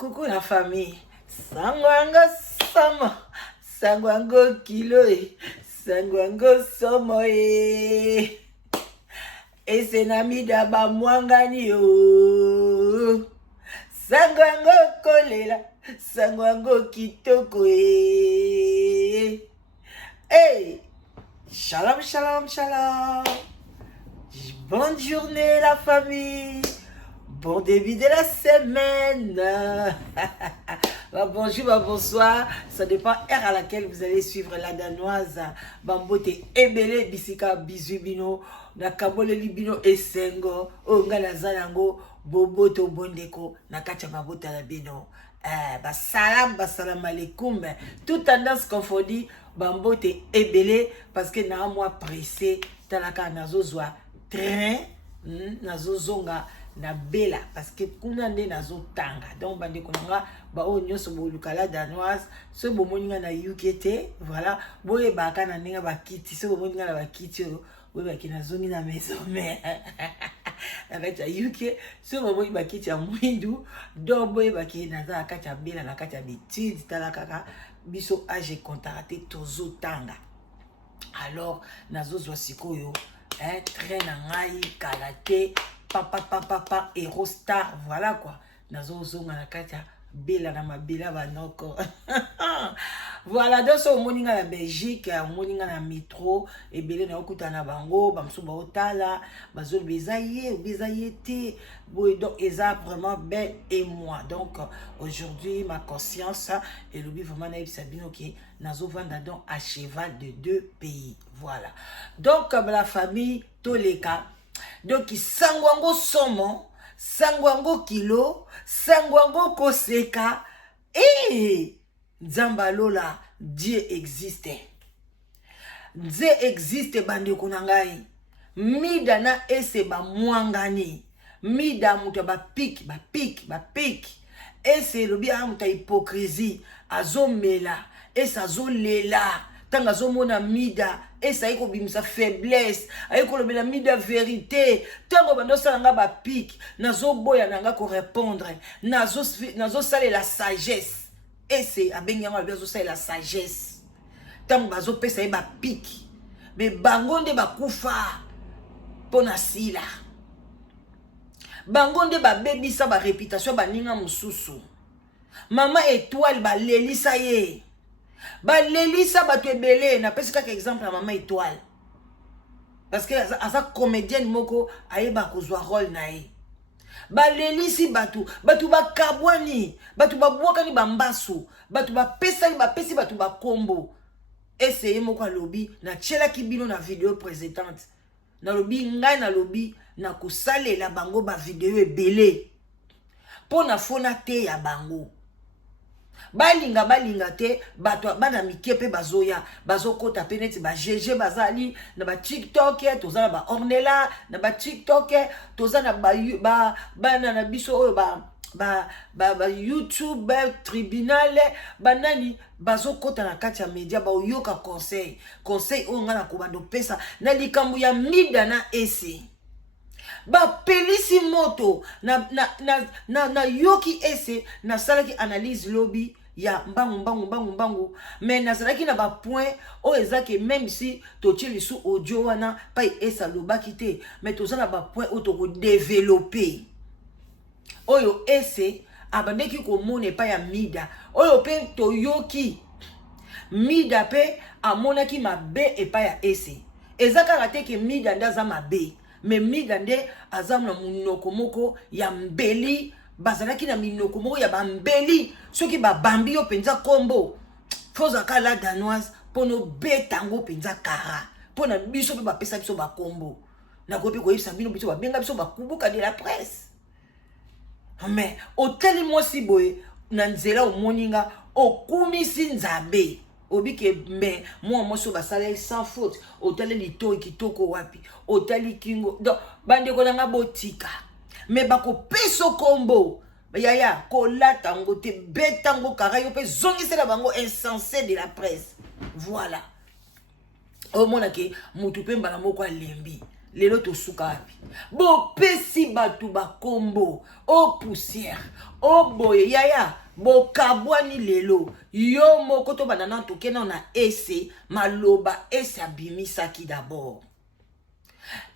Coucou la famille. Sangwango somo. Sangwango kilo. Sangwango somo. Et c'est nami daba mwangani yo. Sangwango kolela. Sangwango kitoko. Hey. Shalom, shalom, shalom. Bonne journée la famille. Bon début de la semaine. Bonjour, bonsoir. Ça dépend heure à laquelle vous allez suivre la danoise. Bambote ebele bisika bizubino. Nakabole libino esengo. Ongala zalango. Boboto bondeko. Nakacha mabota la bino. Salam alaikum. Toute tendance confondue. Bambote ebele. Parce que na moi pressé. Talaka nazozwa train. Nazozonga. Na bela parce que kuna nde nazo tanga donc bande konanga ba o nyoso bolukala danoise so bomoninga na UKT voilà boye baka na ninga bakiti so bomoninga na bakiti boye bakina zongi na maison mais avec la UK so bomoni bakiti ya mwindu donc boye bakina za kacha bela na kacha bitid tala kaka biso age contracté tozo tanga alors nazo zo sikoyo train na ngai karaté papa Eurostar voilà quoi nazo zonga na katia bela na mabela banoko voilà donc so moninga na Belgique moninga na métro et belé na okuta na bango bamsu ba otala bazol bezaye te boy donc eza vraiment belle et moi donc aujourd'hui ma conscience et le vraiment na sabino qui nazo vanda donc à cheval de deux pays voilà donc comme la famille toleka donc sangwango somo sangwango kilo sangwango koseka et Nzambalola Dieu existe bande kunangai mida na ese ba mwangani mida muta ba pik ese lobi amuta hypocrisie azomela esa azolela tanga zomona mida esa iko bimisa faiblesse ayiko lobela mida vérité tango bando salanga ba pique nazo boya nanga ko répondre nazo sale la sagesse ese abenga ba zo sale la sagesse tango bazo pesa ba pique mais bango nde bakufa pona sila bango nde ba bebisa ba réputation ba ninga mususu mama étoile ba lelisa ye ba lelisa bato ebele na pesi kaka exemple na mama étoile parce que asa comédienne moko ayeba kozwa rôle na ye ba lelisi bato bakabwani bato babwakani bambasu bato bapesani bapesi bato bakombo essayé moko alobi na tielaki bino na vidéo précédente na lobi ngai na lobi na kosalela bango ba vidéo ebele pona fona te ya bango balinga te bato bana mikepe bazoya bazokota peneti ba GG bazali na ba TikTok toza na ba Ornella na ba TikTok toza na bana na biso oyo ba YouTube tribunal banani bazokota na kati ya media ba oyoka conseil oyo ngana ko bando pesa na likambo ya mida na ese ba pelisi moto na yoki ese na salaki analyse lobby ya mbangu mais nazalaki na ba point o ezake même si totili su audio wana pa esa lobaki te mais toza na ba point o to ko développer oyo ese abandeki ko mone pa ya mida oyo pe to yoki mida pe amonaki mabe e pa ya ese ezaka rate ke mida ndaza mabe mais mida nde azamu na munoko moko ya mbeli bazalaki na minoko moko ya bambeli soki babambi yo penza kombo foza kala danoise pono betango penza kara pona biso pe bapesa biso bakombo na kopi ko yisa bino biso babenga biso bakubuka de la presse mais oteli mosi boye na nzela omoninga okumisi nzabe obike mais moi moso basala sans faute otali lito kitoko wapi otali kingo donc bande ko nanga botika mais bako peso kombo yaya kolata ngote betango karayo pe zongisela bango insensé de la presse voilà au mona ke mutu pe mbala moko alembi lelo tosuka wapi bopesi bato bakombo o poussière o boye yaya bokabwani lelo yo moko to banana tokena na ese maloba ese abimisaki d'abord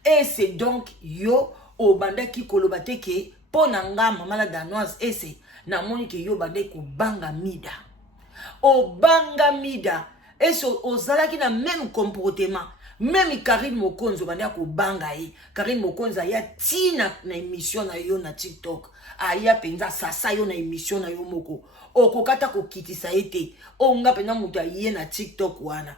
ese donc yo obandaki koloba te ke mpo na nga mama la danoise ese namoni ke yo bande kobanga mida obanga mida ese ozalaki na même comportement même Karine Mokonzo bande kobanga ye Karine Mokonzo ya tina na émission na yo na TikTok aya penza sasa yo na émission na yo moko okokata kokitisa ete onga pena mutu aye na TikTok wana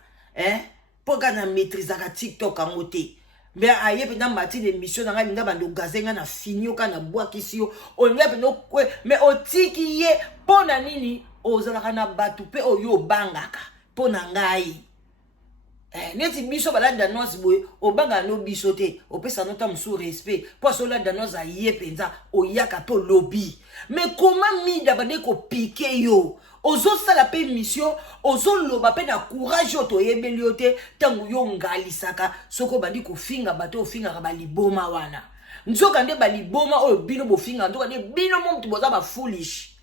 po kana maîtrise ka TikTok amote mais aye pena mati de émission na nga bando gazenga na finio kana bwa kisio onga pena kwe mais otiki ye pona nini ozalaka na batu pe oyo bangaka pona ngai neti biso bala danoise boye obanga no biso te opesa nota musu respect po so la danoise aye penza oyaka to lobby mais comment mida bande ko piquer yo ozo sala pe mission ozo loba pe na courage to yebeli yo te tangu yo ngalisaka soko bandi ko finga bato finga ka baliboma wana nzoka nde baliboma oyo bino bofinga nzoka nde bino mo mtu boza ba foolish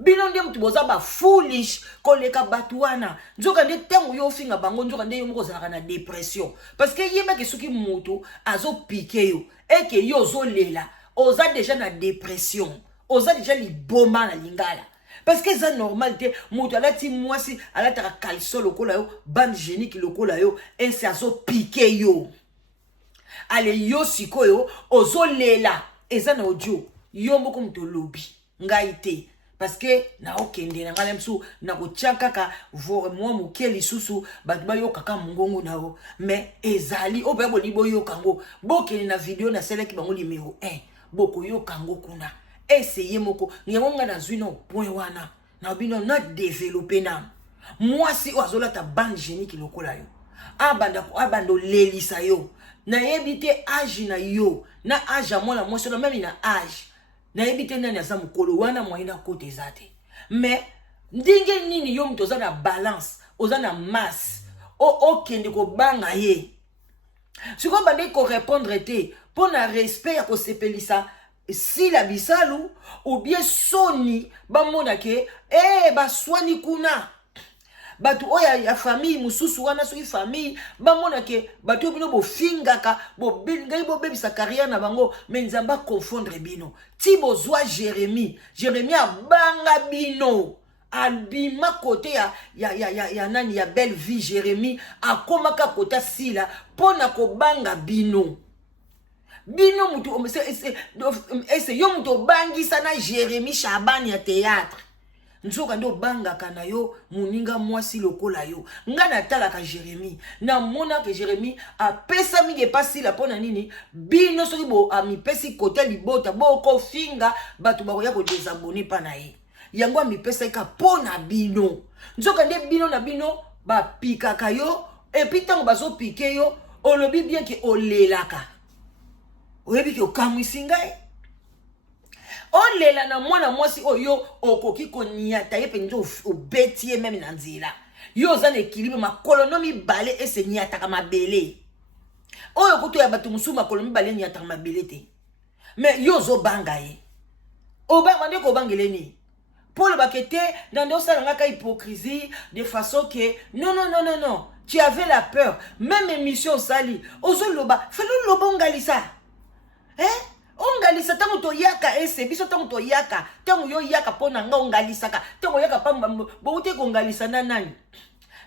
bino nde mtu boza ba foolish koleka batu wana nzoka nde tangu yo finga bango nzoka nde yo moko zalaka na dépression parce que yeba ke soki mutu azo piquer yo et que yo zo lela oza déjà na dépression oza déjà liboma na lingala parce que c'est normal te mutu alati mwasi alataka caleçon lokola yo bande génique lokola yo et c'est azo piquer yo ale yo sikoyo ozo lela eza na audio yo moko mtu lobi ngai te parce que na okende na ngala msu na kotiaka ka moi mokeli susu batu ba yokaka mungongo nao mais ezali obe bolibo yokango bokeli na video na seleki bango numéro 1 boko yokango kuna essayer moko ngenga na zwino point wana na bino na développer na moi si ozola ta bande génique lokola yo abando lelisa yo na yebite âge na yo na âge à moi la moi même na âge na ebite nani asa mukolo wana moyena kote ezate mais ndinge nini yo mtu oza na balance oza na masse okende ko banga ye siko bande ko répondre te pour na respect ya ko sepelisa si la bisalu ou bien soni ba mona ke baswani kuna batu oya ya famille mususu wana soki famille bamona ke batu bino bofingaka ngai bobebisa carrière na bango mais nzamba confondre bino ti bozwa Jérémie abanga bino albima côté ya nani ya belle vie Jérémie akomaka kota sila pona ko banga bino mutu ese yo mutu bangisa na Jérémie Shabani ya théâtre nzoka ndo banga kana yo muninga mwasi lokola yo nga natalaka Jérémie na mona ke Jérémie apesa mingi pasi la pona nini bino soki bo amipesi kote libota boko finga batu bakoya ko désabonner pa na ye yango amipesa ka pona bino nzoka nde bino na bino ba pikaka yo et puis tango bazo pike yo olobi bien ke olelaka oyebi ke okamwisi ngai olela na mwana mwasi oyo okoki koniata ye penzo obetie même na nzela yo za na équilibre makolo no mibale ese niataka mabele oyo kuto ya batu musu makolo mibale niataka mabele te mais yo zo banga ye obanga nde ko bangeleni pour le bakete dans dos salanga hypocrisie de façon que non tu avais la peur même émission sali ozo loba felo lobongalisa ongalisa tango to yaka ese biso tango to yaka tango yo yaka pona nga ongalisaka tango yaka pamba boute ko ngalisa na nani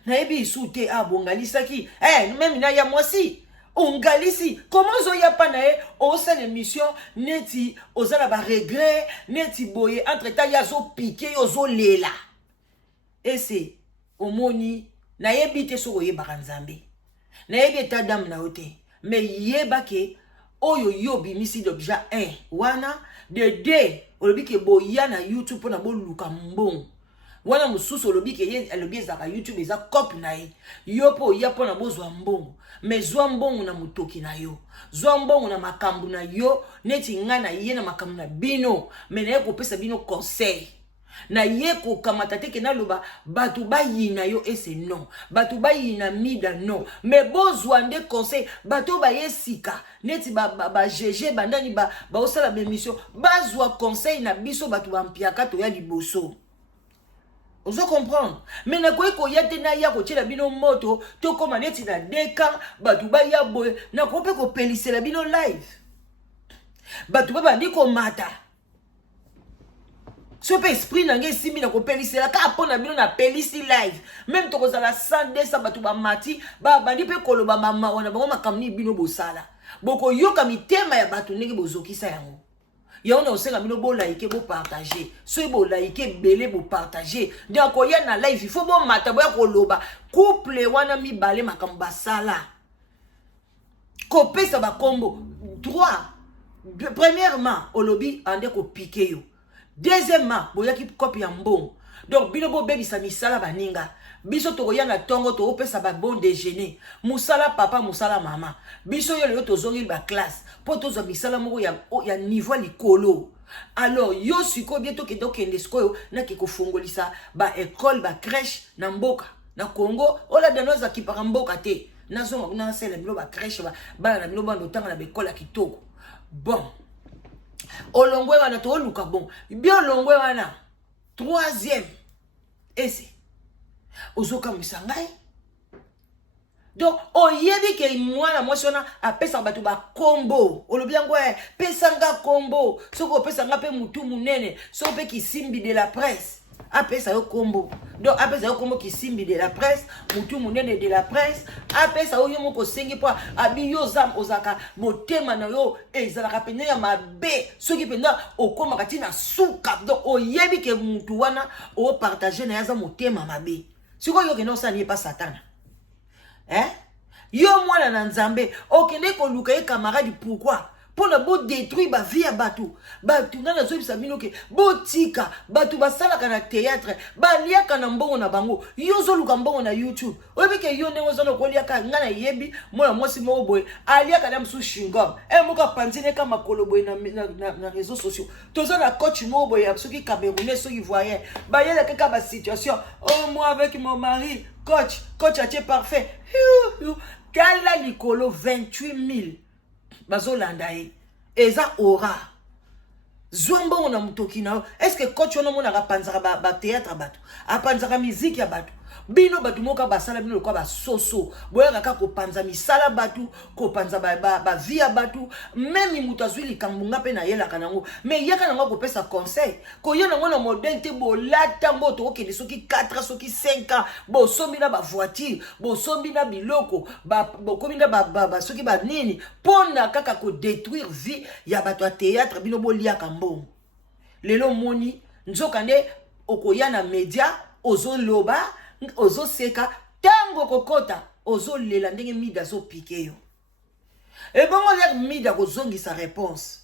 na ebi isute bongalisa ki même na ya mwasi ongalisi comment zo ya pa na o sa émission neti ozala ba regret neti boye entre temps ya zo piquer yo zo lela ese omoni na yebi te so yeba kanzambe na yebi ta dame na ote mais yeba ke oyo yo bimisi d'obja 1 wana de 2 olobi ke boya na YouTube pona boluka mbongo wana mususu olobi ke ye alobi ezaka YouTube eza cop na ye yo po ya pona bozwa mbongo mais zwa mbongo na mutoki na yo zwa mbongo na makambu na yo neti nga na ye na makambu na bino mais na ye kopesa bino conseil na ye ko kamata te ke na loba batu ba yina yo et c'est non batu ba yina mida non mais bozwa nde conseil batu ba yesika neti ba GG bandani ba osala bémission bazwa conseil na biso batu ba mpiaka to ya liboso. Ozo comprendre mais na ko yate na ya ko tshela bino moto to koma neti na deka batu ba ya boye na ko pe ko pelisela bino live batu ba bandi ko mata. Si on esprit n'a pas si bien qu'on pélisse la car on a bien na pélisse live même to kozala 100 batu ba mati ba bandi pe koloba mama wana ba makamni bino bosala boko yoka mitema ya batu ndenge bozokisa yango ya on a osenga bino bo like bo partager so bo like belé bo partager donc ko ya na live il faut bo mata bo ya koloba couple wana mi balé makamba sala ko pesa ba combo 3 premièrement olobi ande ko piquer yo. Deuxièmement, boyaki copie ya mbongo. Donc bino bo bebisa misala baninga. Biso to koyanga tongo to opesa ba bon déjeuner. Musala papa, musala mama. Biso yo to zongi ba classe. Po to zo misala moko ya niveau likolo. Alors yo siko bientôt ke dokende skoyo na ki kofungolisa ba école ba crèche na mboka. Na Congo, ola danoza ki para mboka te. Na zongo na sele bilo ba crèche ba na bilo ba ndotanga na école ya kitoko. Bon. Olongwe wana to luka bon bien olongwe wana troisième ese ozoka misangai donc oyebi ke mwana mwasona apesa batu ba kombo olobiango pesanga kombo soko pesanga pe mutu munene soko pe kisimbi de la presse apesa yo kombo donc apesa yo kombo kisimbi de la presse mutu munene de la presse apesa yo moko sengi po abiyo zam ozaka motema na yo ezalaka pene ya mabe soki penda okoma kati na suka donc oyebi ke mutu wana o partager na yaza motema mabe siko yo ke no sani pa satana yo mwana na nzambe okende ko luka ye camarade pourquoi pour le beau détruire ba vie à batou batou na zo bisa bino ke botika batou basala kana théâtre ba lia kana mbongo na bango yo zo luka mbongo na YouTube oyebi ke yo ndenge zo ko lia ka ngana yebi mwana mwasi mo boy alia kana msu shingom moka panzine kama koloboy na réseaux sociaux tozo na coach mo boy absolument camerounais so ivoirien ba yela ke ka ba situation oh moi avec mon mari coach a parfait kala likolo 28 000 bazolanda ye eza ora zwambo na mutoki na est-ce que coach ono mona kapanzaka ba théâtre bato apanzaka musique ya bato bino bato moka basala bino kwa ba soso boyaka ka ko panza misala bato ko panza ba via bato même mutu azwili kambunga pe na yela kanango mais yaka nango ko pesa conseil ko yona ngona modèle te bolata mboto okende soki 4 ans soki 5 ans bo sombi na ba voiture bo sombi na biloko bo komina ba soki ba nini pona kaka ko détruire vie ya bato a théâtre bino bolia kambo lelo moni nzokande okoya na media ozo loba ozo seka tango kokota ozo lela ndenge mida zo piqué yo et bon on mida ko zongi sa réponse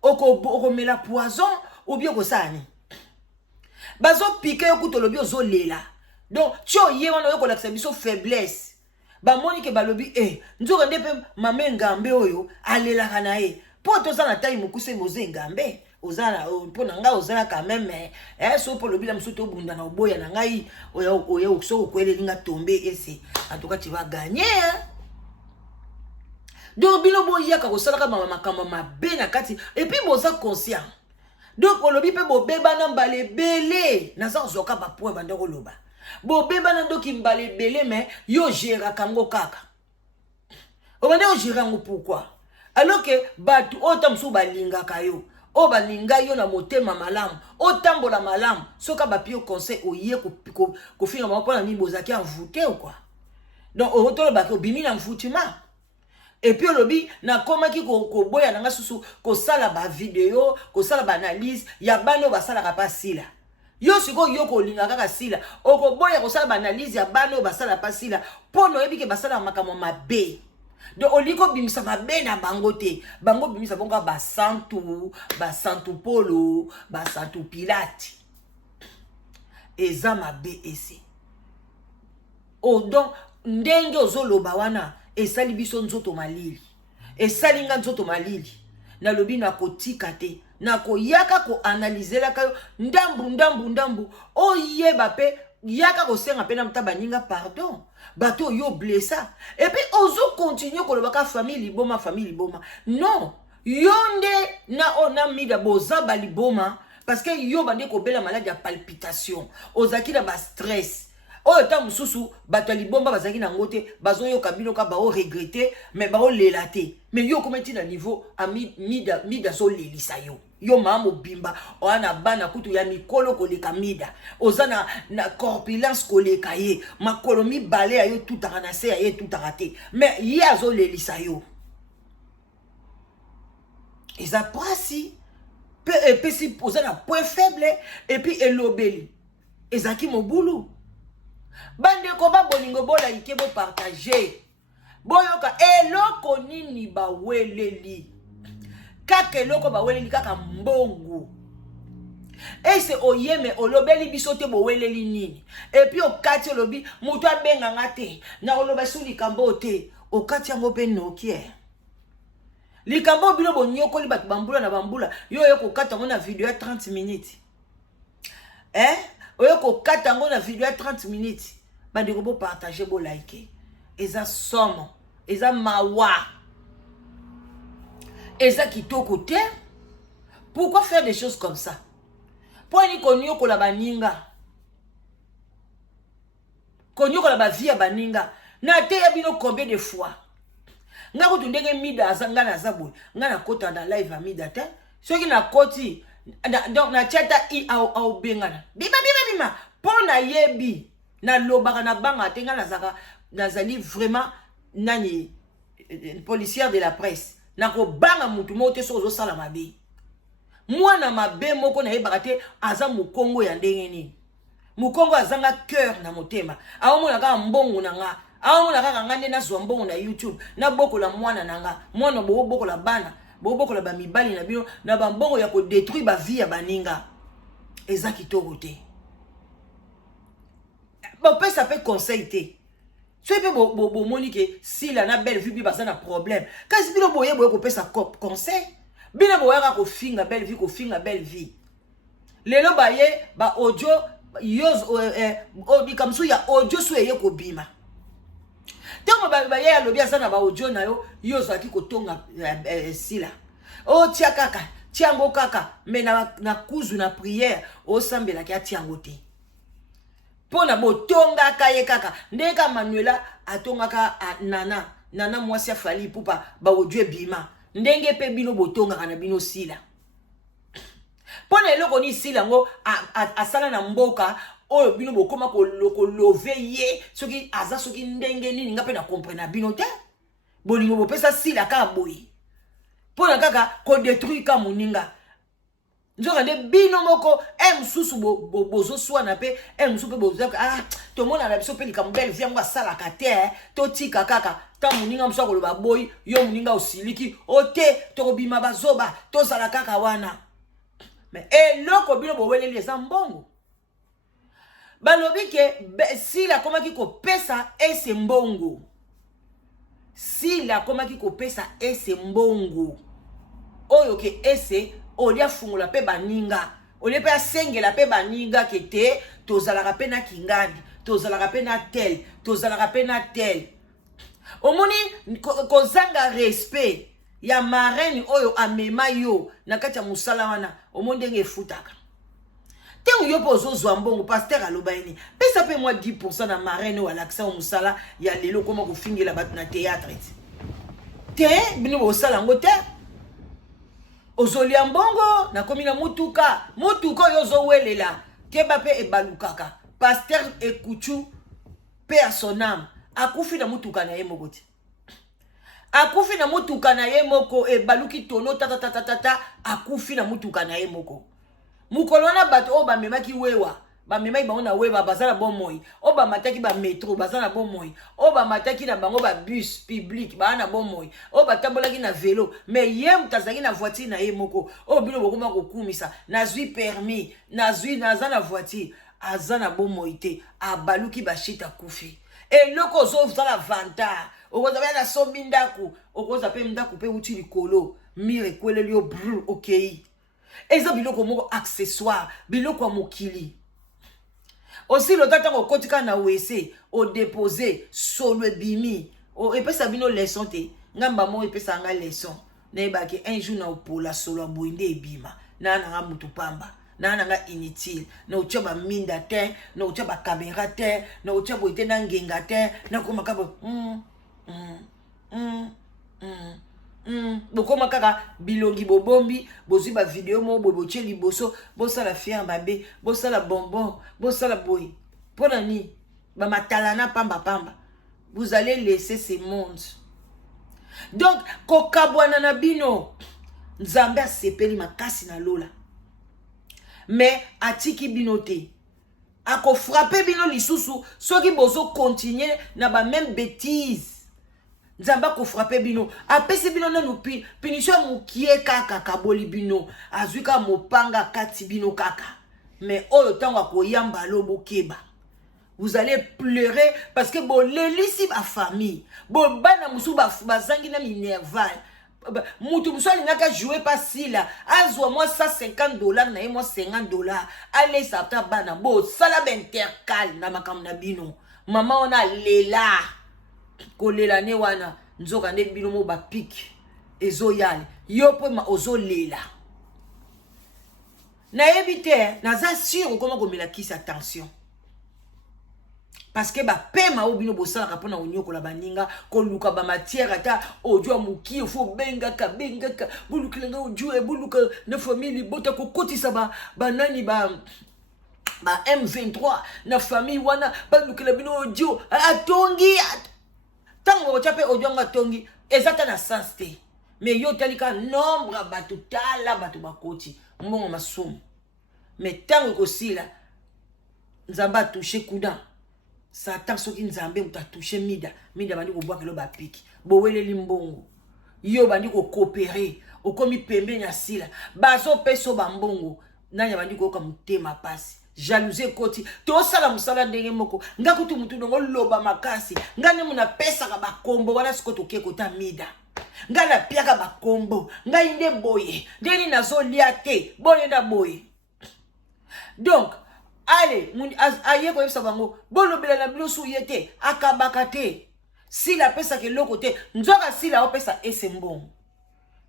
oko mela poison ou bien ko sani bazo piqué yo kutolobi ozo lela donc tio ye wana yo ko lakisa biso faiblesse ba moni ke balobi nzoka ndepe mame ngambe oyo alela kana ye po to za na taille mukuse moze ngambe ozala po na nga ozala quand même so po lobi la msuto bunda na oboya na ngai oya ukso kwele linga tombe ese en tout cas tu vas gagner donc bino boya ka kosala ka mama makamba mabe na kati et puis boza conscient donc olobi pe bobeba na mbale belé na za zoka ba point banda ko loba bobeba na ndoki mbale belé mais yo gera kango kaka obande o gera ngo pourquoi alors que batu otamsu balinga kayo o balinga yo na motema malamu o tambola malamu soka ba pio conseil oye ko finga mako na mi bozaki envoûté ou quoi donc o tolo ba ko bimi na envoûtement et puis lobi na komaki ko boya nanga susu ko sala ba vidéo ko sala ba analyse ya bano ba sala ka pa sila yo siko yo ko linga kaka sila o ko boya ko sala ba analyse ya bano ba sala pa sila pono ebike ba sala makamo mabe de oliko bimisa mabe na bangote bango bimisa bonga ba santu polo ba santu pilate eza mabe ese o donc ndenge ozoloba wana esali biso nzoto malili esali nga nzoto malili na lobi na kotika te na ko yaka ko analyser la kayo ndambu oyeba pe yaka ko senga pe na mtabaninga pardon bato yo blessa et puis ozo continuer ko lobaka famille liboma non yonde na ona mida bozaba liboma parce que yo bande ko bela malade ya palpitation ozaki na ba stress oyo ta mususu bato ya libomba bazaki na ngote bazoyoka bino ka bao regretter mais bao lela te mais yo kometi na niveau a mida so lelisa yo mama bimba oana bana kutu ya mikolo koleka mida ozana na corpulence koleka ye makolo mibale ya yo tutaka na se ya ye tutaka te mais ye azo lelisa yo eza pasi pe si ozana point faible et puis elobeli ezaki mobulu bande ko ba bolingo bola ike bo partager boyoka eloko nini ba weleli kaka eloko ba weleli kaka mbongo ese oyeme olobeli bisote bo weleli nini et puis okati olobi mutu abenga ngate na oloba su likambo te okati yango pe nokie likambo bino bonyoko li bat bambula na bambula yo kokata ngo na video ya 30 minutes oyo kokata ngo na video ya 30 minutes bande ko bo partager bo like eza somo eza mawa eza kitoko te pourquoi faire des choses comme ça pour ni konyo ko la baninga konyo ko la ba vie ya baninga na te ya bino combien de fois nga ko tundenge mida azanga na zabwe nga na kota na live a mida te soki na koti donc na chata I au bengana bima pona yebi na lobaka na banga tenga na zaka nazali vraiment nani policière de la presse na ko banga mutu mote so zo sala mabe mwana mabe moko na yebaka te aza mukongo ya ndenge ni mukongo azanga cœur na motema awomona ka mbongo na nga awomona ka ngande na zwa mbongo na YouTube na bokola mwana nanga mwana bokola bana bokola ba mibali na bino na ba mbongo ya ko détruire ba vie ya baninga eza kitoko te bon peut ça fait conseil te so pe bo monique si la na belle vie bi basa na problème kasi bino boye ko pesa conseil bino boye ko finga belle vie ko finga belle vie lelo baye ba audio yoz bikamsu ya audio so ye ko bima tango baye ya lobi asa na ba audio na yo yozo aki ko tonga sila o tia kaka tiango kaka mais na kuzu na prière o sambela ki atiango te pona botonga kaye kaka ndeka Manuela atonga ka nana mwasi afali pupa ba audio bima ndenge pe bino botonga kana bino sila pona eloko ni sila ngo asala na mboka oyo bino bokoma ko love ye soki aza soki ndenge nini nga pe na comprendre bino te bolingo bopesa sila ka boyi pona kaka ko détruire ka muninga nzoka de bino moko msusu bozo swana pe msusu pe bozo to mona na biso pe likambel vyango asala ka te to tika kaka ta muninga msusu ko loba boyi yo muninga osiliki ote to bima bazoba to sala kaka wana mais eloko bino boweleli eza mbongo balobi ke si la komaki ko pesa ese mbongo si la komaki ko pesa ese mbongo oyo ke ese olia fungula pe baninga olia pe asengela pe baninga kete tozalaka pe na kingandi tozalaka pe na tel tozalaka pe na tel omoni kozanga respect ya marraine oyo amema yo na kati ya musala wana omondenge efutaka te yo pozo zwa mbongo pasteur alobaini pesa pe moi 10% na marraine ou alaxa musala ya lelo koma ko fingela bat na théâtre te bino bo sala ngo te ozolia mbongo na komina mutuka yo zo welela keba pe ebalukaka pasteur ekuchu pe a son âme akufi na mutuka na ye moko te akufi na mutuka na ye moko ebaluki tono tata akufi na mutuka na ye moko mukolo na bato o ba memaki wewa ba memaki bango na wewa bazana bon moyi o ba mataki ba métro bazana bon moyi o ba mataki na bango ba bus public ba na bon moyi o ba tambolaki na vélo mais ye mutazaki na voiture na ye moko o bino bokoma kokumisa nazwi permis nazwi nazana voiture azana bon moyi te abaluki ba shita kufi eloko zo zala vanta okoza ba na sombi ndaku okoza pe ndaku pe uti likolo mire kweleli o brûle okay eza biloko moko accessoire biloko ya mokili. Aussi le temps au kotika na wese au déposer solo bimi o epesa bino leçon te ngamba mo epesa nga leçon na ebaki un jour na opola solo boinde ebima na nga mutu pamba na nga inutile na uchoba minda te na uchoba caméra te na uchoba ite na ngenga te na komaka bokoma kaka bilongi bobombi bozwi ba video mo boboche liboso bosala fier babe bosala bonbon bosala boy pona ni ba matalana pamba vous allez laisser ce monde. Donc kokabwana na bino nzambe asepeli makasi na lola mais atiki bino te ako frapper bino lisusu soki bozo continuer na ba même bêtise. Nzamba ko frappe bino apesi bino na nupi punition mukie kaka kaboli bino azuka mopanga kati bino kaka mais oyo tango ko yamba lobo keba vous allez pleurer parce que bo lelisi ba famille bo bana musu bazangi na minerval mutu musu alingaka jouer pas si là azwa moi $150 na moi $50 allez ça ta bana bo sala bentercal na makam na bino mama ona lela kolela ne wana nzoka ne bino mo ba pic ezo yale yo po ma ozo lela na ebite na za sûr comment ko mela kisa attention parce que ba pema o bino bosala kapona onyoko la baninga ko luka ba matière ata ojo muki fo benga ka bulukilanga ojo e buluka na famille bota ko kotisa ba nani ba M23 na famille wana balukila bino ojo atongi tango ochape ojonga tongi ezata na sens te mais yo talika nombre batu tala batu bakoti mbongo masumu mais tango kosila nzamba toucher kuda satan soki nzambe uta toucher mida bandi ko bwa kelo ba piki bowele limbongo yo bandi ko coopérer okomi pembe nya sila bazo peso bambongo nanya bandi ko ka mutema pasi jalousie koti to sala musala ndenge moko ngakutu mutu ndongo loba makasi ngane muna pesa ka bakombo wala sikoto ke kota mida ngana piaka bakombo ngai nde boye ndeni nazo lia te boye na boye. Donc allez aye ko yesa bango bolo bela na bino su yete akabaka te si la pesa ke loko te nzoka si la opesa esembon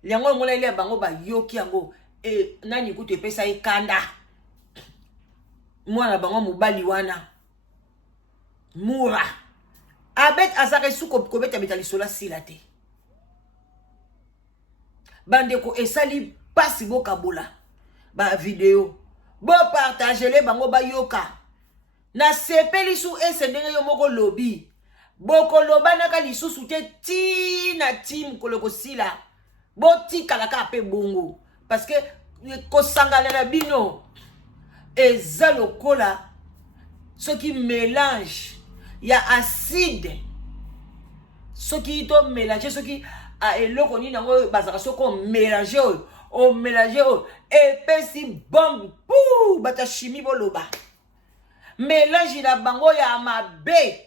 liango ngola ile bango ba yoki yango e nani kutu pesa ekanda mwana bango mobali wana mura abet azare suko kobeta betali sola sila te bande ko esali pasi boka bola ba video bo partager le bango ba yoka na sepeli su esendenge yo moko lobi boko lobana ka lisusu te ti na tim koloko sila bo ti kalaka pe bongo parce que ko sangala na bino eza lokola ce qui mélange ya acide ce qui to mélanger ce qui a eloko ni nango bazaka soko mélanger o mélanger o epesi bombe pou bata chimie boloba mélange na bango ya mabe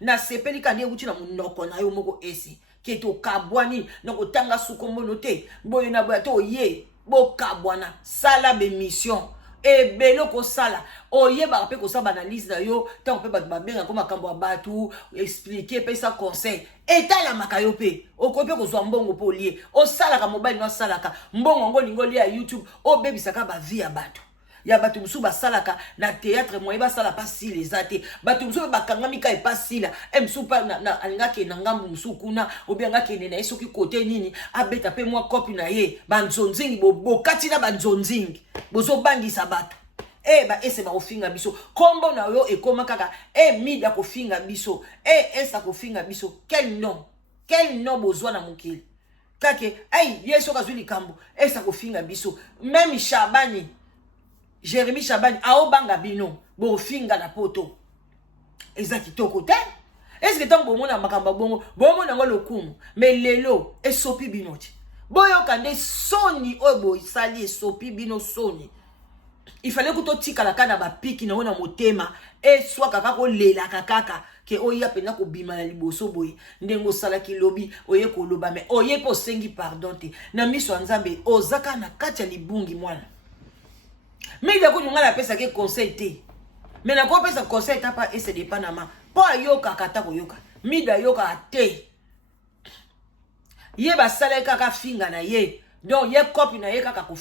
na sepeli kande uti na munoko na yo moko esi ke to kabwani na kotanga suko mono te boye na boya to ye bo kabwana sala be mission e belo ko sala oye ba pe ko sa banalise na yo tant pe ba benga ko makambo ya batu expliquer pe sa conseil eta la makayo pe o ko pe ko zwa mbongo po lié o sala ka mobile no sala ka mbongo ngo lingoli ya YouTube o bebisaka ba vie ya batu ya batu musu ba salaka na théâtre moye ba sala pas si les até batu musu ba kangami ka e pas si la musu pa na alinga ke na ngambu musu kuna obianga ke ne na esoki côté nini abeta pe moi copie na ye banzonzingi bo kati na banzonzingi bozo bangisa batu ba ese ba ofinga biso kombo na yo e koma kaka mida ko finga biso esa ko finga biso quel nom bozwa na mokili kake yeso kazuli kambo esa ko finga biso même Shabani Jérémy Shabani aobanga bino bo finga na poto ezaki toko te est-ce que tant bomona makamba bongo bomona ngo lokumu mais lelo esopi binoti boyo kande soni obo isali esopi bino soni il fallait que to tika la kana ba piki na ona motema et soit kaka ko lela kaka ke oya pena ko bima na liboso boye ndengo sala ki lobi oye ko loba me oye po sengi pardon te na miso nzambe ozaka na kati ya libungi mwana mais il a ko ngala pesa ke conseil te mais na ko pesa conseil ta pa ese de panama po ayoka kata ko yoka mida yoka te ye ba sala kaka finga na ye donc ye copie na ye kaka ko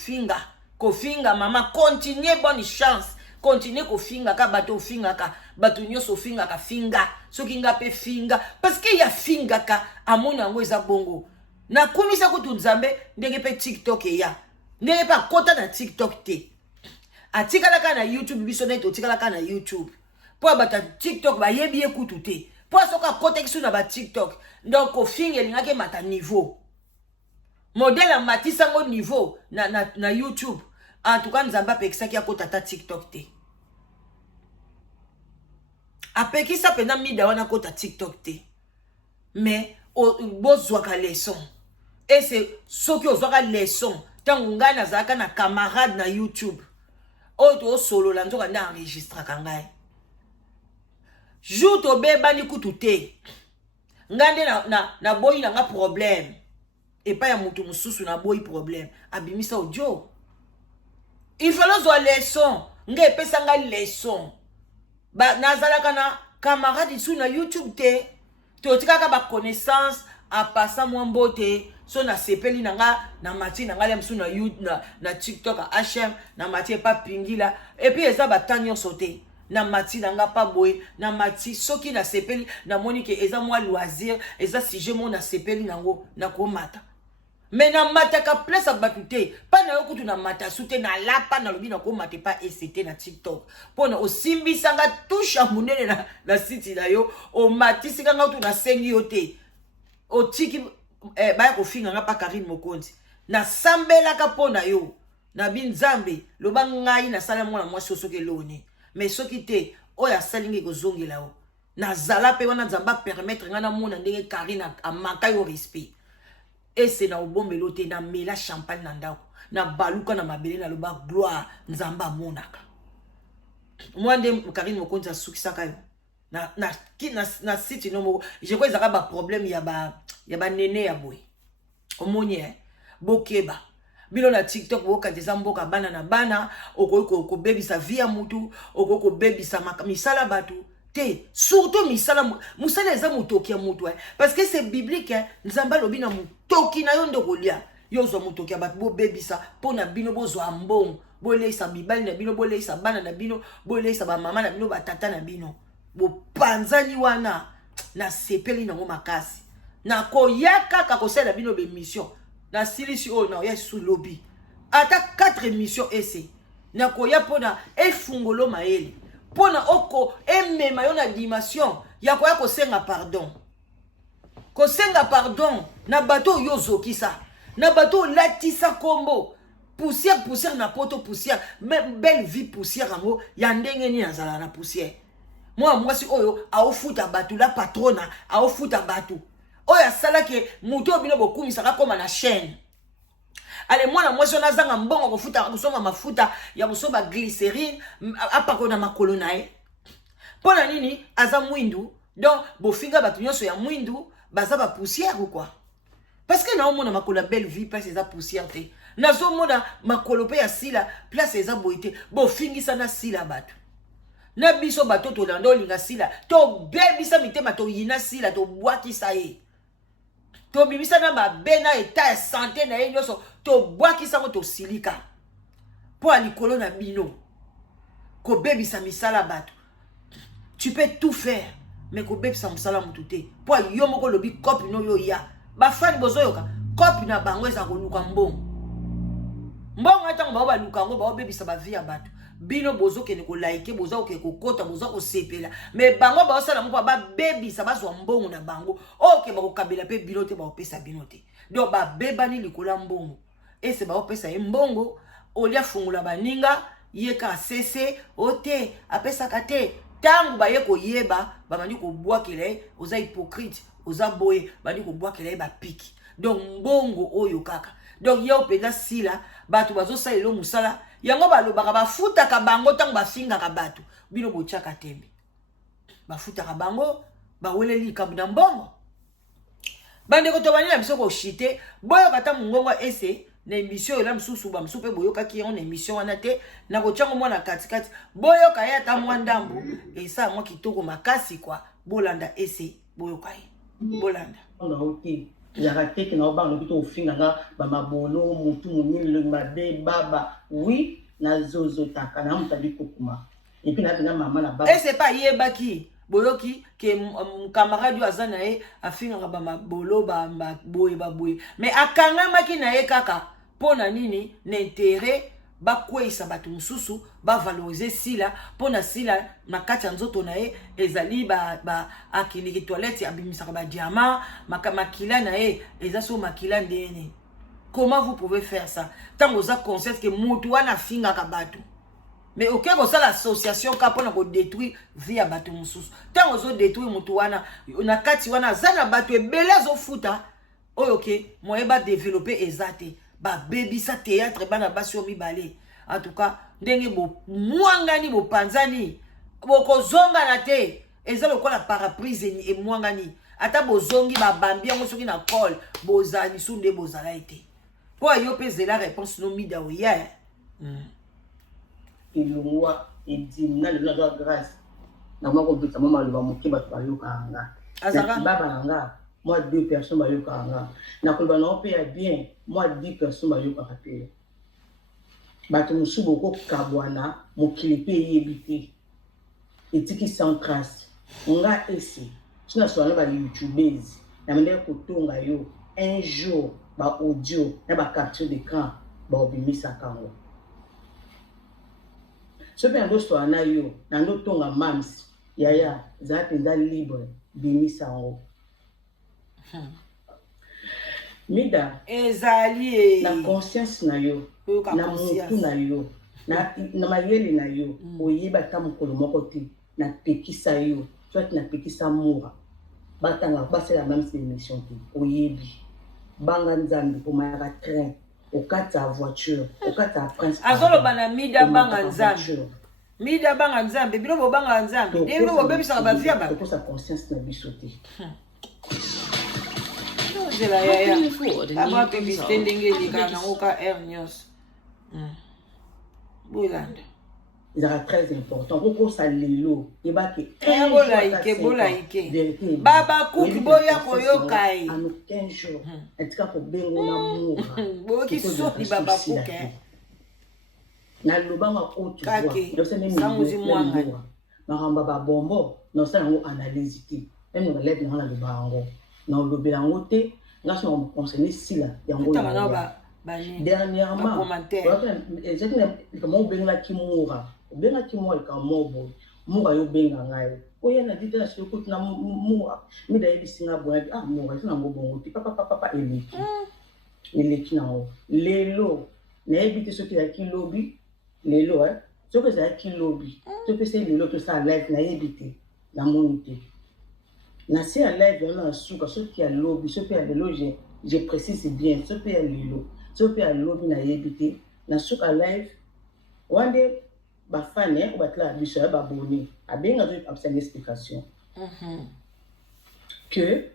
finga mama continue bonne chance continue ko finga ka bato finga ka bato nyoso finga ka finga soki nga pe finga parce que ya finga ka amona ngo eza bongo na kumisa ko tu nzambe ndenge pe TikTok ya ndenge pa kota na TikTok te atikala ka na YouTube biso neto atikala ka na YouTube po bata TikTok ba yebi ekutu te po soka kota kisu na ba TikTok donc ko finga linga ke mata niveau modèle matisa ngo niveau na YouTube. En tout cas, nous avons pas ça qui a côté TikTok te. Après qui ça pendant mida wana côté TikTok te. Mais bozwa ka leçon. Et c'est ce qui ozwa leçon. Tant nga na zaka na camarade na YouTube. Oto solo la nzoka na enregistra kangai. Joue to beba ni kutu te. Ngande na boy na nga problème. Et pas ya mutu mususu na boy problème. Abimisa audio. Il faut l'oser leçon. Nga epesa nga leçon. Ba nazalaka na camarade isu na YouTube te. Totika ba connaissance a passa moi mbote. So na sepeli nanga na mati nanga le msu na YouTube na TikTok a HM na mati pa pingila. Et puis eza ba tanyo sauté. Na mati nanga pa boy na mati soki na sepeli na monique eza moi loisir eza sujet mo na sepeli nango na ko mata. Mais na mataka place à batute pas na yokutu na mata soute na lapa na lobi na ko mate pas ECT na TikTok pona o simbi sanga touche munene na site na yo o matisi kanga tu na sengi yote o tiki ba ko finga nga pa Karine Mokonzi na sambela ka pona yo na binzambe loba ngai na sala mwana mwasi soki loni mais soki te o ya salingi ko zongela o na zala pe wana nzamba permettre nga na mona ndenge Karine amaka yo respect. Et c'est na obombelo te na mela champagne na ndako na baluka na mabele na loba gloire nzamba monaka mwande Karine Mokonzi asukisaka yo na site no je crois ezaka ba problème ya ba nene ya boy omonye bokeba bino na TikTok boka deza mboka bana na bana okoki ko bebisa via mutu okoki ko bebisa misala batu te surtout misala musala eza mutoki ya mutu parce que c'est biblique nzamba lobi na mutoki na yo ndokolia yo zo mutoki ya batu bo bebisa pona bino bozo ambong boleisa mibali na bino boleisa bana na bino boleisa ba mama na bino ba tata na bino bo panzani wana na sepeli nango makasi na koyaka ka kosela bino be mission na silisi o na ya sous lobby ata 4 émissions ese na koya pona efungolo maele pona oko emema yo na dimension ya koya kosenga pardon na bato yo zokisa na bato latisa kombo poussière na poto poussière belle vie poussière ango ya ndenge ni nazala na poussière moi si oyo aofuta bato la patrona aofuta bato oya sala ke muto bino bokumisa ka koma na chaîne. Ale mwana mwasi ona zanga mbongo kofuta kusoma mafuta ya kusoba glycérine apako na makolo nae. Pona nini aza mwindu donc bofinga batu nyonso ya mwindu baza ba poussière ou quoi? Parce que na omona makolo belle vie place eza poussière te. Nazo mona makolo pe ya sila place eza boité bofingisa na sila batu. Na biso bato to lando linga sila to bebisa mitema to yina sila to bwakisa ye. To bimisa na ba bena état santé na ye nyoso to bwakisa ko to silika po alikolo na bino ko bebisa misala bato. Tu peux tout faire mais ko bebisa musala mutute po yo moko lobi copie no yo ya ba fani bozoyoka copie na bango eza ko luka mbongo atango ba luka ngo ba bebisa ba vie ya bato bino bozo kene ko like bozo ke ko kota bozo ko sepela mais bango ba osala moko ba bebisa bazwa mbongo na bango oke ba ko kabela pe bino te ba opesa bino te donc ba bebani likola mbongo et c'est ba opesa mbongo olia fungula baninga yeka cc ote apesa kate tangu ba yeko yeba ba mandi ko bwakele oza hypocrite oza boye bandi ko bwakele ba piki donc mbongo oyo kaka donc yo penda sila bato bazo salelo musala yango balobaka bafutaka bango tango bafingaka bato bino botiaka tembe bafutaka bango baweleli likambo na mbongo bandeko tobani na biso koshite boyoka ta mongongo ese na émission ela msusu ba msusu pe boyokaki yango na émission wana te na kotyango mwana katikati boyoka ye ata mwa ndambu esa mwa kitoko makasi kwa bolanda ese boyoka ye bolanda yaka teke na obanga bito ofinga nga ba mabolo mutu munini mabe baba oui na zozo taka na mutali kokuma et puis na tena mama na baba ese pa yebaki boyoki ke camarade yo aza na ye afingaka ba mabolo ba boye ba boye mais akangamaki na ye kaka pona nini na intérêt bakweyisa bato mosusu bavalorize sila mpona sila na kati ya nzoto na ye ezali akiliki toilette abimisaka badiama makila na ye eza so makila ndene. Comment vous pouvez faire ça ntango oza conscience ke mutu wana afingaka bato mais oke kosala association ka mpona kodétruire vie ya bato mosusu ntango ozodétruire mutu wana na kati wana aza na bato ebele azofuta oyo ke moye badeveloppe eza te babebisa théâtre bana basi yo mibale en tout cas ndenge mwangani bopanzani bokozonga na te eza lokola paraprise emwangani ata bozongi babambi yango soki na col bozali su nde bozala ete po yo pe zela réponse no mida oya ilungwa edimna le la grâce na mwa kompeta mwa maloba moke bato bayokanga azaka baba nga moi 2 personnes bayokanga na koloba na ope ya bien moi 10 personnes bayokaka pe bato mosusu bokokabwana mokili mpe yebi te etiki sans trace nga esi tina soana ba youtubers na mende kotonga yo un jour ba audio na ba capture d'écran ba obimisaka ngo sope ando soana yo na ndo tonga mams yaya za penda libre bimisa ngo mida ezali na conscience na yo na mutu na yo na mayele na yo oyeba ta mokolo moko te na pekisa yo soit na pekisa mura batanga basela même si émission te oyebi banga nzambe po mayaka train okata voiture okata prince azoloba na mida banga nzambe mida banga nzambe bino bo banga nzambe ndenge bobebisaka bavia ba ko sa conscience na biso te zela yaya kama publicité ndenge elika nango ka air news bolanda ezaka très important kokosa lelo yebaki bolaike babakuki boya koyoka ye ano 15 jours etika kobengo na mura boyoki soni babakuki na lobanga otusanguzi mwanga makambo babombo nosala yango analyse te meme na lebe nango na loba yango na olobela yango te ngasi na koconcerné sila yango dernièrement kama obengelaki mura obengaki mura likama mobo mura yo benga ngai oya na dite na sikokuti na mura mida yebisinga boya mura eza nango bongo te papa eleki nango lelo nayebi te soki ezalaki lobi lelo soki ezalaki lobi soki ese lelo tosala live nayebi te namoni te na se ya live yana na suka soki ya lobi soki ya lelo je précise bien soki ya lelo soki ya lobi nayebi te na suka live wande bafane obatala biso ya baboni abenga zo absent explication que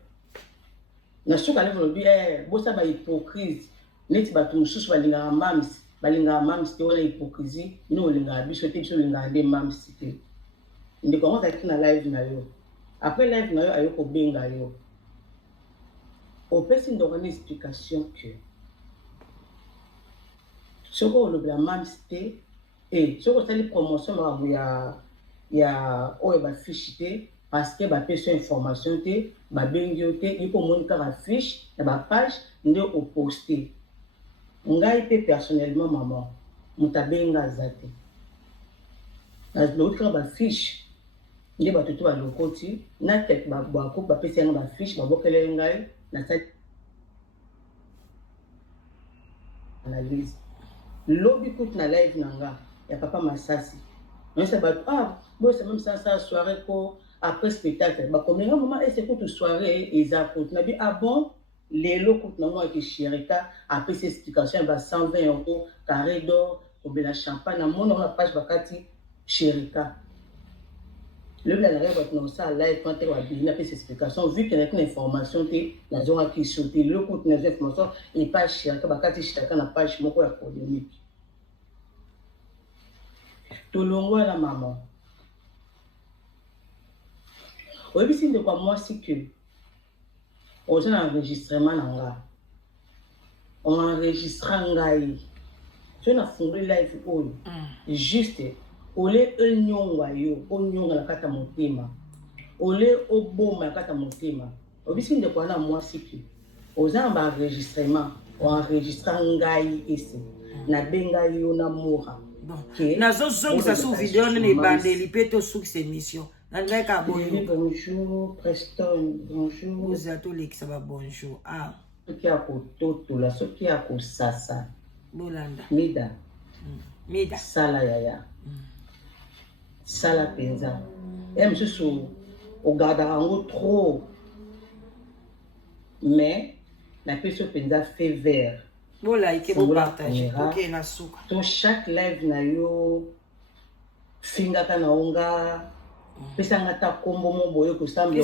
na suka live lobi bosa ba hypocrite neti bato mosusu balingaka mams te wana hypocrisie ino olingaka biso te biso olingaka nde mams te ndeko yango azalaki na live na yo après live na yo ayo kobenga yo opesi ndoko na explication que soko olobela mams te soko osali promotion makambo ya oyo bafiche te parce que bapesi information te babengi yo te ye komoni kaka fiche na bapage nde oposte ngai pe personnellement maman moto abenga aza te nauti kaka bafiche nde bato to balokoti na tete bako bapesi yango bafiche babokele ngai nasali analyse lobi kutu na live na nga ya papa Masasi nasa bato bosa même ça soirée ko après spectacle bakomenga maman ese kutu soirée eza kutu na bi bon les locaux qui qui Chérika après ces explications va 120 € carré d'or au bela champagne na mon on la page bakati Chérika le bla la va ça live quand tu vas bien après ces explications vu qu'il y a une information te la zone qui sauter le coup de information et page Chérika bakati Chérika na page moko ya polémique to longwa la maman oui c'est de quoi moi c'est que on a un enregistrement là on enregistre ngai tu na fondé live oyo juste ole enyongwa yo onyonga na kata motema ole oboma kata motema obisi nde kwa na moi siki oza ba enregistrement on enregistre ngai ese na benga yo na mora nazo zongisa su video ne bandeli pe to su émission na ka bonjour Preston bonjour vous êtes l'ex ba bonjour ah soki akototola soki akosasa bolanda mida mida sala yaya sala penza mosusu ogardaka yango trop mais napesi yo mpenza fait vert bolike bopartage ok na suka to chaque live na yo fingaka na onga pesanga ta kombo mo boye kosamba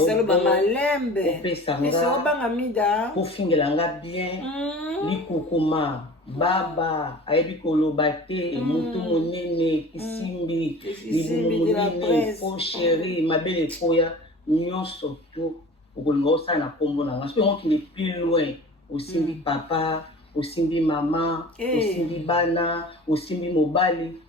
opesanga mida kofingela nga bien likukuma baba ayebi koloba te motu monene kisimbi libumu monene po chéri mabele koya nyonso to okolinga osala na kombo na nga soki okokende plus loin osimbi papa osimbi mama osimbi bana osimbi mobali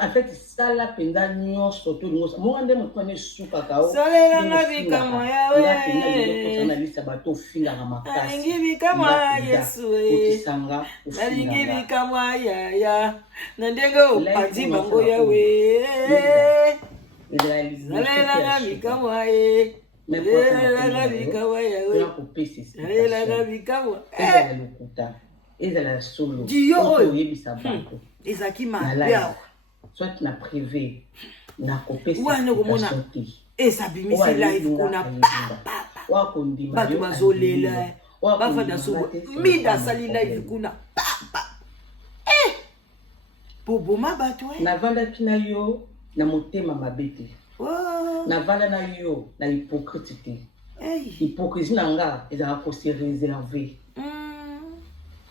en fait sala penza nyonso to lingo monga nde moto ane sukaka o salelanga bikamwa yawe nalisa bato ofingaka makasi nalingi bikamwa yesu okisanga nalingi bikamwa yaya na ndenge opandi bango yawe salelanga bikamwa ye salelanga bikamwa yawe salelanga bikamwa ezala lokuta ezala solo oyebisa bato ezaki mabia soit na privé na kopesa wana komona esabimisi live kuna wakondima bato bazolela bafanda so mida asali live kuna poboma bato navandaki na yo na motema mabe te navanda na yo na hypocrite te hypocrisie na nga ezalaka kose réservé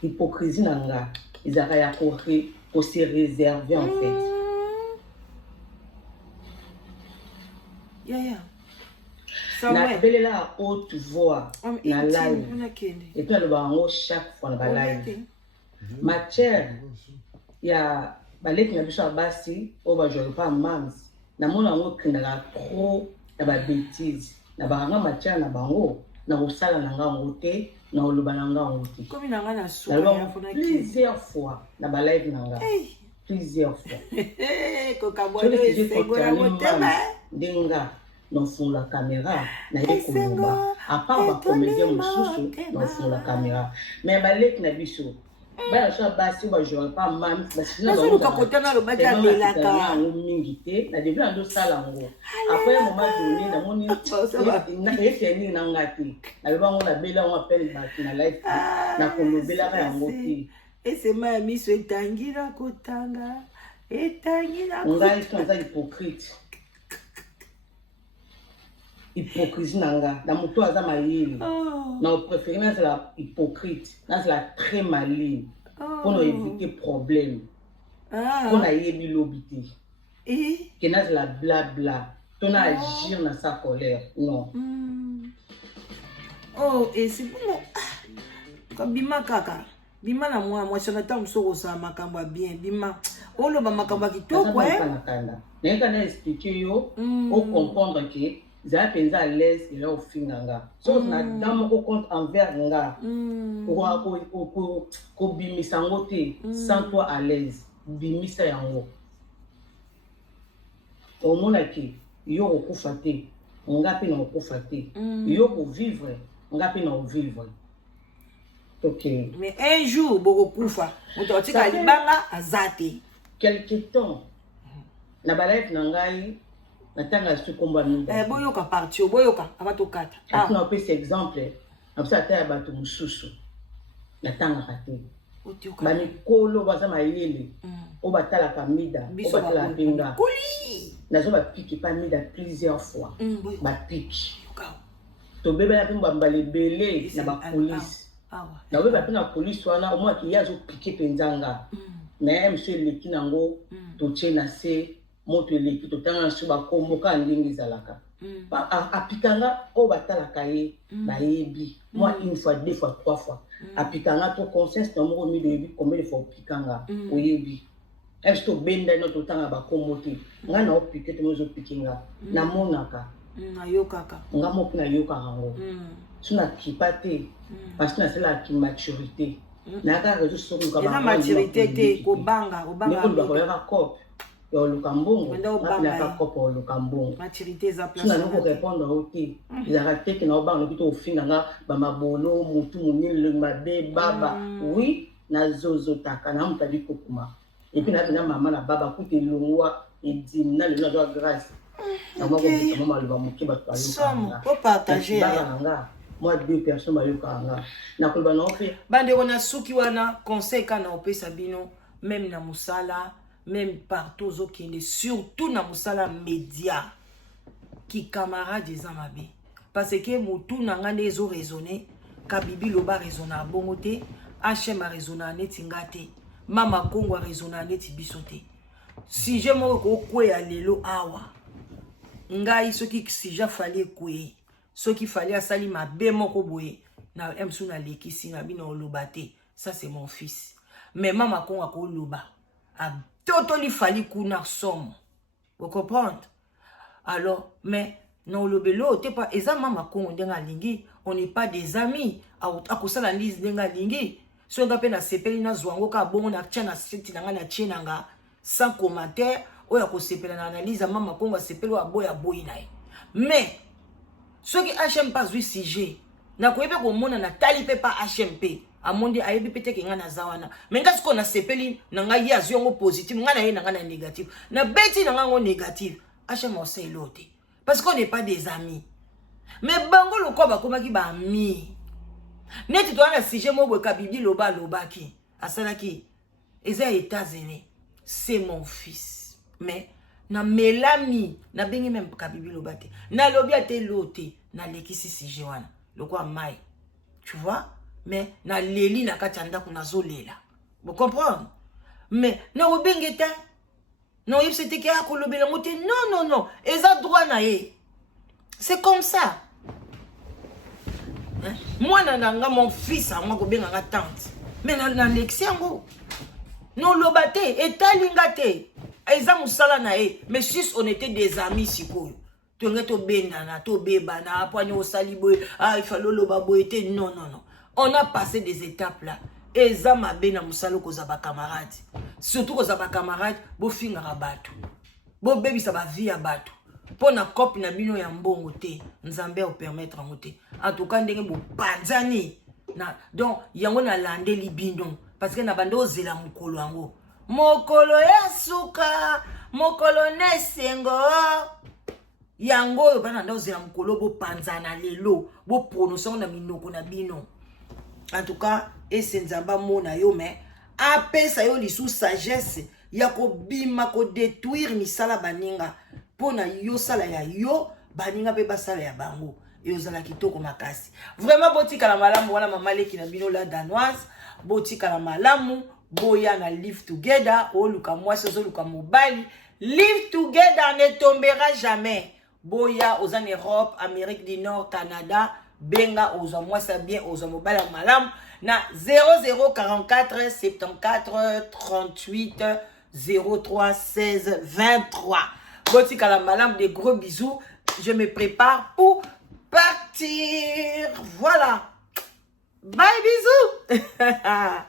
hypocrisie na nga ezalaka ya kose réservé en fait nabelela à haute voix na live et puis alobaka yango chaque fois na balive matière ya baleki na biso ya basi oyo bajouake pa mams namona yango okendaka trop na babétise na bakanga matière na bango na kosala na nga yango te na koloba na nga yango te naloba plusieurs fois na balive na nga plusieurs fois ndenga nofungula caméra na ye koloba apart bacomédien mosusu nofungula caméra mais baleki na biso bana so basi bajouake pa mami yango mingi te na début andosala yango après ya moment donné namoni ete nini na nga te naloba yango nabela yango apele bato na life na kolobelaka yango te esema ya miso etangi na kotanga etangi na ngai so naza hypocrite hypocrisie na nga na moto aza mayele na opréféré nazala hypocrite nazala très malin mpona éviter problème mpona yebi lobi te ke nazala blabla to na agir na sa colère non esi bongo bima kaka bima na mwa mwasi na ntango mosu okosala makambo ya bien bima oloba makambo ya kitoko nayeka na explike yo ocomprendre ke zala mpenza à l'aise ela ofinga nga so na da moko compte envers nga kobimisa yango te sans toi à l'aise bimisa yango omonaki yo kokufa te nga mpe na kokufa te yo kovivre nga mpe na ovivre ok mais un jour bokokufa moto atika libanga aza te quelque temps na balife na ngai natanga su komba mingi boyoka parti boyoka abatokata na opesa exemple Napesa ata ya bato mususu. Natangaka te. Otioka. Bamikolo baza mayele. O batalaka mida. O batalaka pinga. Nazo bapiki pa mida plusieurs fois. Bapiki. Tobebela pe mbambala ebele na bapolisi. Na obeba pe na polisi wana au moins ki yazo pike penzanga. Mais monsieur eleki nango totie na se moto eleki totanga so bakombo ka ndingi zalaka. Apikanga o batalaka ye bayebi. Moi une fois, deux fois, trois fois. Apikanga to conscience na moko mi bebi combien de fois opikanga oyebi. Est-ce que benda no totanga bakombo te. Nga na opike te mozo pikinga na monaka. Nayokaka. Nga mo na yoka rango. Suna kipate parce que c'est la maturité. Na ka réseau so ko ba maturité te ko banga ko ba ka cop yo lukambongo na ka cop o lukambongo maturité za place suna no répondre au te ils arrêté que na ba no bito ofinga nga ba mabolo mutu munile mabe baba oui na zozo taka na mutabi kokuma et puis na maman na baba kuti longwa et dimna le na doit grâce na moko maman le ba mokiba to ayoka pour partager moi deux personnes bayoka nga na ko ba na ofe bande wana suki wana conseil kana opesa bino même na musala même partout zo kende surtout na musala média ki camarade eza mabe parce que mutu na ngande ezo raisonner ka bibi loba raisonner bongo te HM a raisonner neti ngate mama Kongo a raisonner neti biso te si je mo ko kwea lelo awa ngai soki si ja fallait kwea ce qu'il fallait à sali ma moko boye na emsu na lekisi na bino olobate ça c'est mon fils mais mama konga ko loba a totoli fali kuna somme vous comprenez alors mais non lobelo te pas eza mama kongo ndenga lingi on n'est pas des amis a kosala lise ndenga lingi so ngape na sepeli na zwango ka bongo na tia na seti na nga na chenanga sans commentaire oya ko sepela na analyse mama kongo sepeli wa boya boyi nae mais ceux qui HM pas du sujet na ko yebe ko mona na tali pe pa HMP amondi ayebi pete ke ngana zawana mais ngasi ko na sepeli na ngai ya ziongo positif ngana ye na ngana négatif na beti na ngango négatif HM on sait l'autre parce qu'on n'est pas des amis mais bango loko ba komaki ba ami neti to na sujet mo boka bibi loba lobaki asalaki eza États-Unis c'est mon fils mais na melami na bengi même kabibi lobate na lobi ate lote na lekisi sije wana lokwa mai tu vois mais na leli na katanda kuna zolela vous comprenez mais na obengeta non il c'était que akolobela mote non eza droit na ye c'est comme ça hein? Moi nanga mon fils a moi ko benga nga tante mais na lexiango non lobate etalingate Eza musala na e, mais si on était des amis sikoyo. Tu ngeto to bendana, to bebana, poignet au saliboy, il fallait le baboyete. Non. On a passé des étapes là. Eza mabe na musalo ko zaba camarade. Surtout ko zaba camarade, bo finga rabatu. Bo baby ça va vie à batu. Po na copie na bino ya mbongo te, nzambe o permettre ngote. En tout cas ndenge bo panzani. Na donc yango na lande libino parce que na bando zela mukolo yango. Mokolo ya suka, mokolo nesengo. Yango yo bana ndoze ya mokolo bo panzana lelo, bo prononcer na minoko na bino. En tout cas, esenzamba mona yo mais apesa yo lisu sagesse ya ko bima ko détruire misala baninga pona yo sala ya yo baninga pe basala ya bango. Yo zala kitoko makasi. Vraiment botika la malamu wana mama leki na bino la danoise, botika la malamu. Boya na live together, oh luka mwasi ozo luka mobile, live together ne tombera jamais. Boya aux en Europe, Amérique du Nord, Canada, benga aux mwasi bien aux mobile malam na 0044 74 38 03 16 23. Botika la malam, des gros bisous. Je me prépare pour partir. Voilà. Bye bisous.